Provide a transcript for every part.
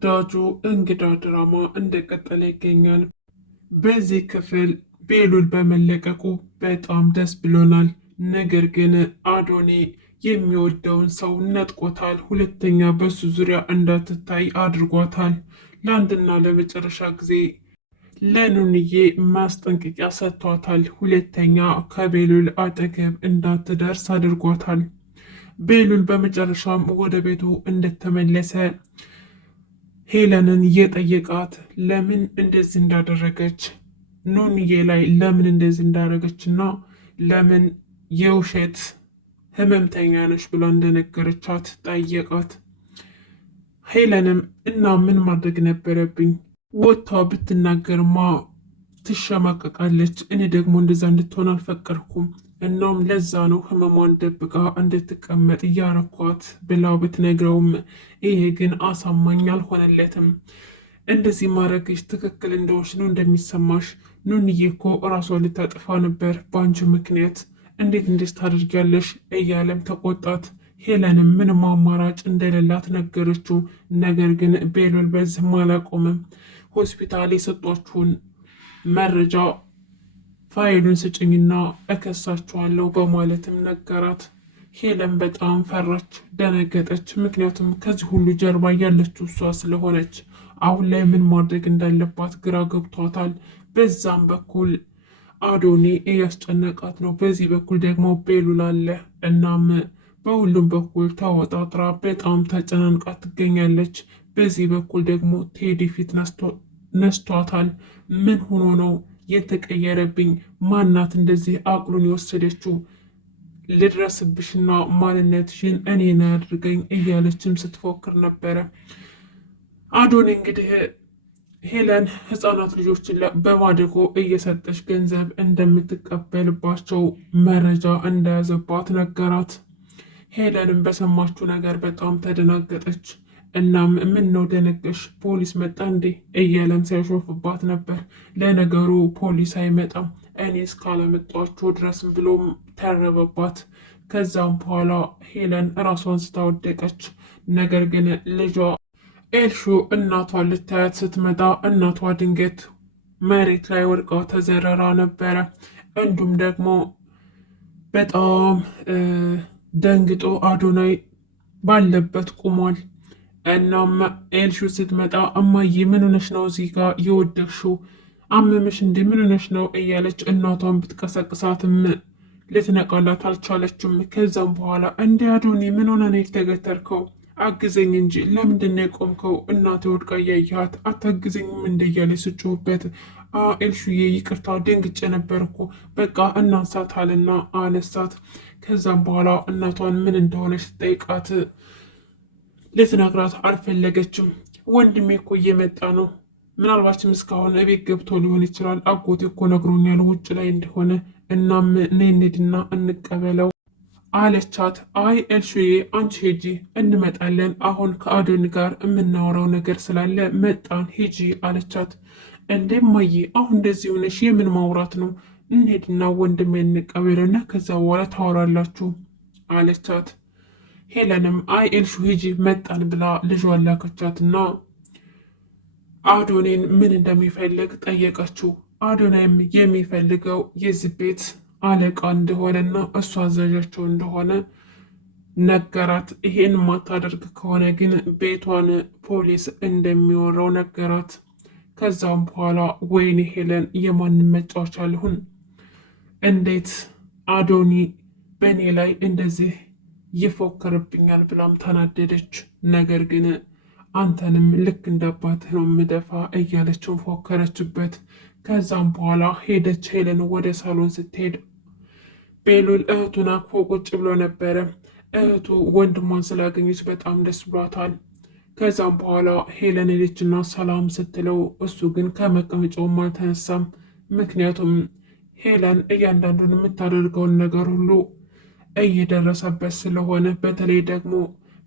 ተወዳጁ እንግዳ ድራማ እንደቀጠለ ይገኛል። በዚህ ክፍል ቤሉል በመለቀቁ በጣም ደስ ብሎናል። ነገር ግን አዶኒ የሚወደውን ሰው ነጥቆታል። ሁለተኛ በሱ ዙሪያ እንዳትታይ አድርጓታል። ለአንድና ለመጨረሻ ጊዜ ለኑንዬ ማስጠንቀቂያ ሰጥቷታል። ሁለተኛ ከቤሉል አጠገብ እንዳትደርስ አድርጓታል። ቤሉል በመጨረሻም ወደ ቤቱ እንደተመለሰ ሄለንን እየጠየቃት ለምን እንደዚህ እንዳደረገች ኑንዬ ላይ ለምን እንደዚህ እንዳደረገችና ለምን የውሸት ህመምተኛ ነች ብላ እንደነገረቻት ጠየቃት። ሄለንም እና ምን ማድረግ ነበረብኝ? ወጥታ ብትናገርማ ትሸማቀቃለች። እኔ ደግሞ እንደዛ እንድትሆን አልፈቀድኩም። እናም ለዛ ነው ህመሟን ደብቃ እንድትቀመጥ እያረኳት ብላ ብትነግረውም ይሄ ግን አሳማኝ አልሆነለትም። እንደዚህ ማድረግሽ ትክክል እንደሆንሽ ነው እንደሚሰማሽ። ኑንዬ እኮ እራሷን ልታጠፋ ነበር በአንቺ ምክንያት፣ እንዴት እንደዚህ ታደርጊያለሽ? እያለም ተቆጣት። ሄለንም ምንም አማራጭ እንደሌላት ነገረችው። ነገር ግን ቤሉል በዚህም አላቆምም። ሆስፒታል የሰጧችሁን መረጃ ፋይሉን ስጭኝና እከሳችኋለሁ በማለትም ነገራት። ሄለን በጣም ፈራች፣ ደነገጠች። ምክንያቱም ከዚህ ሁሉ ጀርባ ያለችው እሷ ስለሆነች አሁን ላይ ምን ማድረግ እንዳለባት ግራ ገብቷታል። በዛም በኩል አዶኒ እያስጨነቃት ነው፣ በዚህ በኩል ደግሞ ቤሉል አለ። እናም በሁሉም በኩል ተወጣጥራ በጣም ተጨናንቃ ትገኛለች። በዚህ በኩል ደግሞ ቴዲ ፊት ነስቷታል። ምን ሆኖ ነው የተቀየረብኝ? ማናት እንደዚህ አቅሉን የወሰደችው? ልድረስብሽና ማንነትሽን እኔን አድርገኝ እያለችም ስትፎክር ነበረ። አዶኒ እንግዲህ ሄለን ህፃናት ልጆችን በማደጎ እየሰጠች ገንዘብ እንደምትቀበልባቸው መረጃ እንደያዘባት ነገራት። ሄለንም በሰማችው ነገር በጣም ተደናገጠች። እናም ምን ነው ደነገሽ? ፖሊስ መጣ እንዴ? እያለም ሲያሾፍባት ነበር። ለነገሩ ፖሊስ አይመጣም እኔ እስካላመጣችሁ ድረስም ብሎም ተረበባት። ከዛም በኋላ ሄለን ራሷን ስታወደቀች። ነገር ግን ልጇ ኤልሹ እናቷን ልታያት ስትመጣ እናቷ ድንገት መሬት ላይ ወድቃ ተዘረራ ነበረ። እንዲሁም ደግሞ በጣም ደንግጦ አዶናይ ባለበት ቁሟል። እናም ኤልሹ ስትመጣ እማዬ ምን ሆነሽ ነው እዚህ ጋር የወደቅሽው? አመመሽ እንዴ? ምን ሆነሽ ነው እያለች እናቷን ብትቀሰቅሳትም ልትነቃላት አልቻለችም። ከዛም በኋላ እንደ አዶኒ ምን ሆነ ነው የተገተርከው? አግዘኝ እንጂ ለምንድን ነው የቆምከው? እናቴ ወድቃ እያየሃት አታግዘኝም እንደ እያለች ስጮህበት ኤልሹዬ ይቅርታ ደንግጬ ነበርኩ በቃ እናንሳት አለና አነሳት። ከዛም በኋላ እናቷን ምን እንደሆነች ጠይቃት ልትነግራት አልፈለገችም። ወንድሜ እኮ እየመጣ ነው፣ ምናልባችም እስካሁን እቤት ገብቶ ሊሆን ይችላል። አጎቴ እኮ ነግሮኛል ውጭ ላይ እንደሆነ። እናም ነይ እንሂድና እንቀበለው አለቻት። አይ ኤልሹዬ አንቺ ሂጂ እንመጣለን፣ አሁን ከአዶኒ ጋር የምናወራው ነገር ስላለ መጣን ሂጂ አለቻት። እንዴ እማዬ አሁን እንደዚህ ሆነሽ የምን ማውራት ነው? እንሄድና ወንድሜ እንቀበለውና ከዛ በኋላ ታወራላችሁ አለቻት። ሄለንም አይ ኤልሹ ሂጂ መጣን ብላ ልጇን ላከቻትና አዶኔን ምን እንደሚፈልግ ጠየቀችው። አዶናይም የሚፈልገው የዚህ ቤት አለቃ እንደሆነና እሱ አዛዣቸው እንደሆነ ነገራት። ይሄን ማታደርግ ከሆነ ግን ቤቷን ፖሊስ እንደሚወራው ነገራት። ከዛም በኋላ ወይኔ ሄለን የማንም መጫወቻ ልሁን? እንዴት አዶኒ በእኔ ላይ እንደዚህ ይፎክርብኛል ብላም ተናደደች። ነገር ግን አንተንም ልክ እንዳባትህ ነው ምደፋ እያለችውን ፎከረችበት። ከዛም በኋላ ሄደች። ሄለን ወደ ሳሎን ስትሄድ ቤሉል እህቱን አቅፎ ቁጭ ብሎ ነበረ። እህቱ ወንድሟን ስላገኘች በጣም ደስ ብሏታል። ከዛም በኋላ ሄለን ሄደችና ሰላም ስትለው እሱ ግን ከመቀመጫውም አልተነሳም። ምክንያቱም ሄለን እያንዳንዱን የምታደርገውን ነገር ሁሉ እየደረሰበት ስለሆነ፣ በተለይ ደግሞ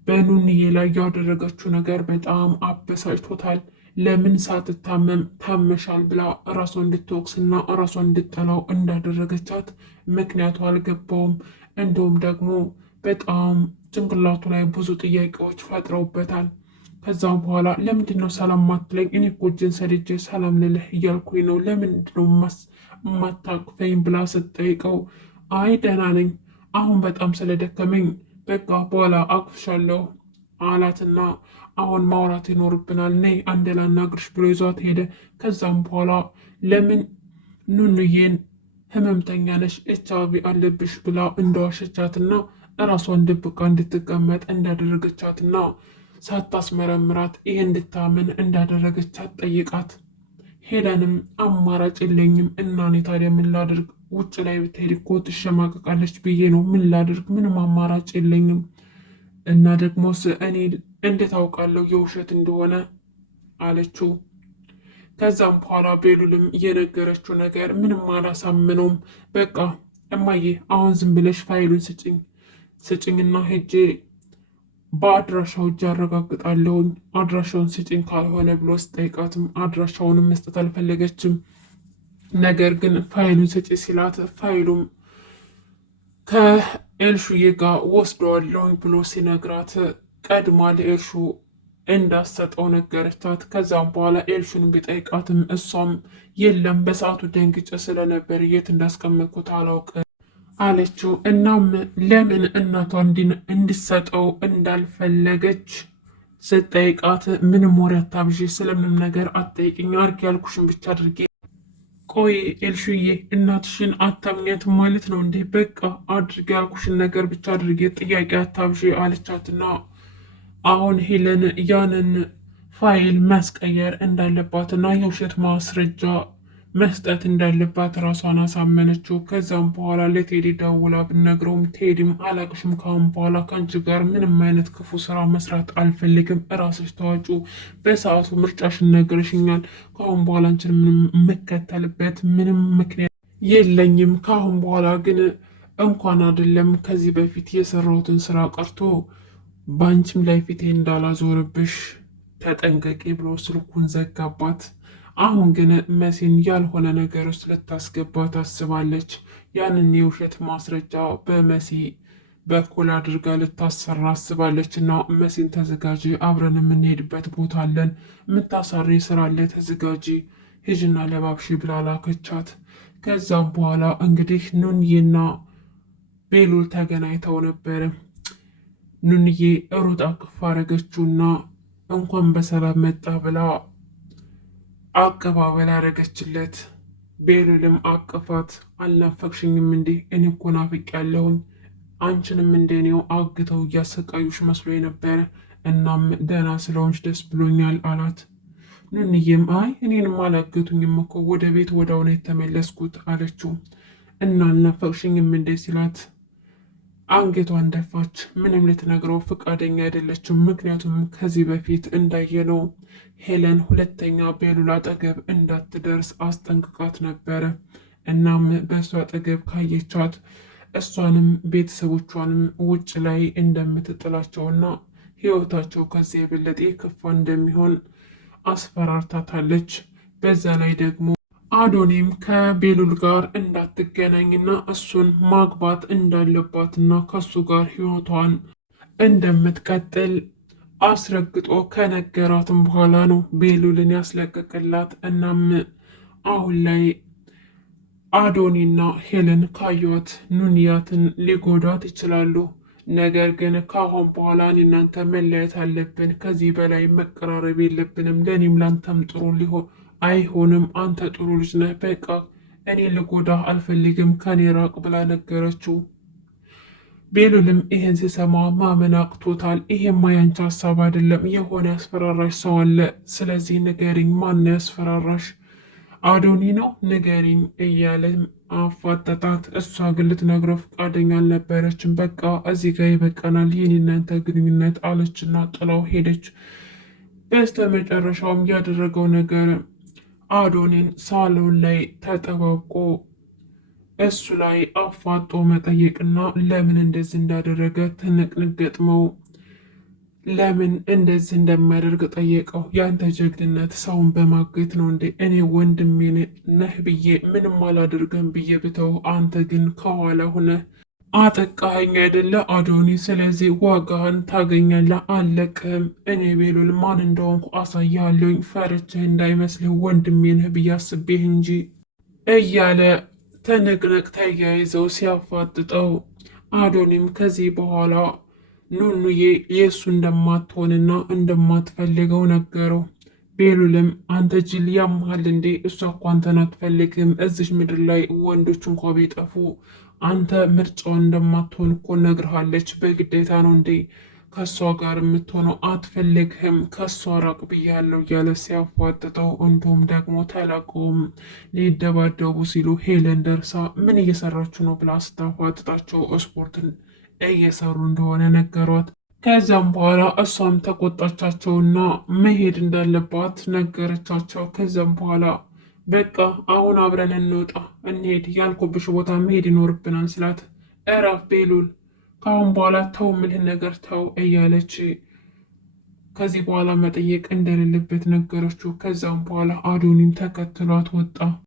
በኑንዬ ላይ ያደረገችው ነገር በጣም አበሳጭቶታል። ለምን ሳትታመም ታመሻል ብላ ራሷን እንድትወቅስና ራሷን እንድጠላው እንዳደረገቻት ምክንያቱ አልገባውም። እንዲሁም ደግሞ በጣም ጭንቅላቱ ላይ ብዙ ጥያቄዎች ፈጥረውበታል። ከዛም በኋላ ለምንድን ነው ሰላም ማትለኝ? እኔ እኮ እጄን ሰድጄ ሰላም ልልህ እያልኩኝ ነው፣ ለምንድን ነው ማታቅፈኝ ብላ ስትጠይቀው አይ ደህና ነኝ፣ አሁን በጣም ስለደከመኝ በቃ በኋላ አቅፍሻለሁ አላትና አሁን ማውራት ይኖርብናል፣ ነይ አንድ ላናግርሽ ብሎ ይዟት ሄደ። ከዛም በኋላ ለምን ኑኑዬን ህመምተኛ ነሽ ኤች አይ ቪ አለብሽ ብላ እንደዋሸቻትና እራሷን ድብቃ እንድትቀመጥ እንዳደረገቻትና ሳታስመረምራት ይህ እንድታምን እንዳደረገቻት ጠይቃት። ሄለንም አማራጭ የለኝም እና እኔ ታዲያ ምን ላድርግ? ውጭ ላይ ብትሄድ እኮ ትሸማቀቃለች ብዬ ነው። ምን ላድርግ? ምንም አማራጭ የለኝም እና ደግሞስ እኔ እንዴት አውቃለሁ የውሸት እንደሆነ አለችው። ከዛም በኋላ ቤሉልም እየነገረችው ነገር ምንም አላሳምነውም። በቃ እማዬ አሁን ዝም ብለሽ ፋይሉን ስጭኝና ሄጄ በአድራሻው እጅ አረጋግጣለሁኝ፣ አድራሻውን ስጭኝ ካልሆነ ብሎ ስጠይቃትም አድራሻውንም መስጠት አልፈለገችም። ነገር ግን ፋይሉን ስጪ ሲላት ፋይሉም ከኤልሹዬ ጋር ወስደዋለሁኝ ብሎ ሲነግራት ቀድማ ለኤልሹ እንዳሰጠው ነገረቻት። ከዛም በኋላ ኤልሹን ቢጠይቃትም እሷም የለም በሰዓቱ ደንግጬ ስለነበር የት እንዳስቀመጥኩት አላውቅም አለችው። እናም ለምን እናቷ እንዲሰጠው እንዳልፈለገች ስጠይቃት ምንም ወሬ አታብዢ፣ ስለምንም ነገር አትጠይቅኝ፣ አድርጊ ያልኩሽን ብቻ አድርጌ። ቆይ ኤልሹዬ እናትሽን አታምኛትም ማለት ነው እንዴ? በቃ አድርጊ ያልኩሽን ነገር ብቻ አድርጌ፣ ጥያቄ አታብዢ አለቻትና አሁን ሄለን ያንን ፋይል ማስቀየር እንዳለባትና የውሸት ማስረጃ መስጠት እንዳለባት ራሷን አሳመነችው። ከዛም በኋላ ለቴዲ ደውላ ብነግረውም ቴዲም አላቅሽም፣ ካሁን በኋላ ከአንቺ ጋር ምንም አይነት ክፉ ስራ መስራት አልፈልግም፣ እራስሽ ተዋጩ፣ በሰዓቱ ምርጫሽን ነግረሽኛል፣ ካሁን በኋላ አንቺን ምንም የምከተልበት ምንም ምክንያት የለኝም። ካሁን በኋላ ግን እንኳን አይደለም ከዚህ በፊት የሰራሁትን ስራ ቀርቶ በአንቺም ላይ ፊቴ እንዳላዞርብሽ ተጠንቀቂ ብሎ ስልኩን ዘጋባት። አሁን ግን መሲን ያልሆነ ነገር ውስጥ ልታስገባ ታስባለች። ያንን የውሸት ማስረጃ በመሲ በኩል አድርጋ ልታሰራ አስባለች። እና መሲን ተዘጋጂ፣ አብረን የምንሄድበት ቦታ አለን፣ የምታሳሪ ስራ አለ፣ ተዘጋጂ፣ ሂጂና ለባብሺ ብላ ላከቻት። ከዛም በኋላ እንግዲህ ኑንዬና ቤሉል ተገናኝተው ነበረ። ኑንዬ ሩጣ አቅፍ አረገችውና እንኳን በሰላም መጣ ብላ አቀባበል አረገችለት። ቤሉልም አቅፋት። አልናፈቅሽኝም እንዴ? እኔ እኮ ናፍቄያለሁኝ፣ አንቺንም እንደኔው አግተው እያሰቃዩሽ መስሎ ነበረ፣ እናም ደህና ስለሆንሽ ደስ ብሎኛል አላት። ኑንዬም አይ እኔንም አላገቱኝም እኮ ወደ ቤት ወደው ነው የተመለስኩት አለችው። እና አልናፈቅሽኝም እንዴ ሲላት አንገቷን ደፋች። ምንም ልትነግረው ፈቃደኛ አይደለችም። ምክንያቱም ከዚህ በፊት እንዳየነው ሄለን ሁለተኛ ቤሉል አጠገብ እንዳትደርስ አስጠንቅቃት ነበረ። እናም በእሱ አጠገብ ካየቻት እሷንም ቤተሰቦቿንም ውጭ ላይ እንደምትጥላቸውና ሕይወታቸው ከዚህ የበለጠ ከፋ እንደሚሆን አስፈራርታታለች። በዛ ላይ ደግሞ አዶኒም ከቤሉል ጋር እንዳትገናኝና እሱን ማግባት እንዳለባትና ከሱ ጋር ሕይወቷን እንደምትቀጥል አስረግጦ ከነገራትም በኋላ ነው ቤሉልን ያስለቀቅላት። እናም አሁን ላይ አዶኒና ሄለን ካዩት ኑንያትን ሊጎዳት ይችላሉ። ነገር ግን ከአሁን በኋላ እናንተ መለያየት አለብን፣ ከዚህ በላይ መቀራረብ የለብንም፣ ለእኔም ላንተም ጥሩ ሊሆን አይሆንም፣ አንተ ጥሩ ልጅ ነህ፣ በቃ እኔ ልጎዳህ አልፈልግም፣ ከኔ ራቅ ብላ ነገረችው። ቤሉልም ይህን ሲሰማ ማመን አቅቶታል። ይሄማ ያንቺ ሀሳብ አይደለም፣ የሆነ ያስፈራራሽ ሰው አለ፣ ስለዚህ ንገሪኝ፣ ማን ያስፈራራሽ? አዶኒ ነው ንገሪኝ እያለም አፋጠጣት። እሷ ግን ልትነግረው ፈቃደኛ አልነበረችም። በቃ እዚህ ጋር ይበቃናል ይህን እናንተ ግንኙነት አለችና ጥላው ሄደች። በስተ መጨረሻውም ያደረገው ነገር አዶኒን ሳሎን ላይ ተጠባብቆ እሱ ላይ አፋጦ መጠየቅና ለምን እንደዚህ እንዳደረገ ትንቅንቅ ገጥመው ለምን እንደዚህ እንደማያደርግ ጠየቀው። ያንተ ጀግንነት ሰውን በማገት ነው እንዴ? እኔ ወንድሜ ነህ ብዬ ምንም አላደርግም ብዬ ብተው፣ አንተ ግን ከኋላ ሆነ አጠቃኸኝ አይደለ አዶኒ? ስለዚህ ዋጋህን ታገኛለህ። አለቅህም። እኔ ቤሉል ማን እንደሆንኩ አሳያለሁኝ። ፈርቼህ እንዳይመስልህ ወንድሜ ነህ ብዬ አስቤህ እንጂ እያለ ትንቅንቅ ተያይዘው ሲያፋጥጠው አዶኒም ከዚህ በኋላ ኑኑዬ የእሱ እንደማትሆንና እንደማትፈልገው ነገረው። ቤሉልም አንተ ጅል ያምሃል እንዴ? እሷ እኮ አንተን አትፈልግም። እዚሽ ምድር ላይ ወንዶች እንኳ ቢጠፉ አንተ ምርጫውን እንደማትሆን እኮ ነግርሃለች። በግዴታ ነው እንዴ ከእሷ ጋር የምትሆነው? አትፈልግህም፣ ከእሷ ራቅ ብያለሁ እያለ ሲያፏጥጠው፣ እንዲሁም ደግሞ ተለቆም ሊደባደቡ ሲሉ ሄለን ደርሳ ምን እየሰራችሁ ነው ብላ ስታፏጥጣቸው ስፖርትን እየሰሩ እንደሆነ ነገሯት። ከዚያም በኋላ እሷም ተቆጣቻቸውና መሄድ እንዳለባት ነገረቻቸው። ከዚያም በኋላ በቃ አሁን አብረን እንውጣ እንሄድ፣ ያልኩብሽ ቦታ መሄድ ይኖርብናል ስላት እረፍ ቤሉል፣ ከአሁን በኋላ ተው ምልህ ነገር ተው እያለች ከዚህ በኋላ መጠየቅ እንደሌለበት ነገረችው። ከዚያም በኋላ አዶኒም ተከትሏት ወጣ።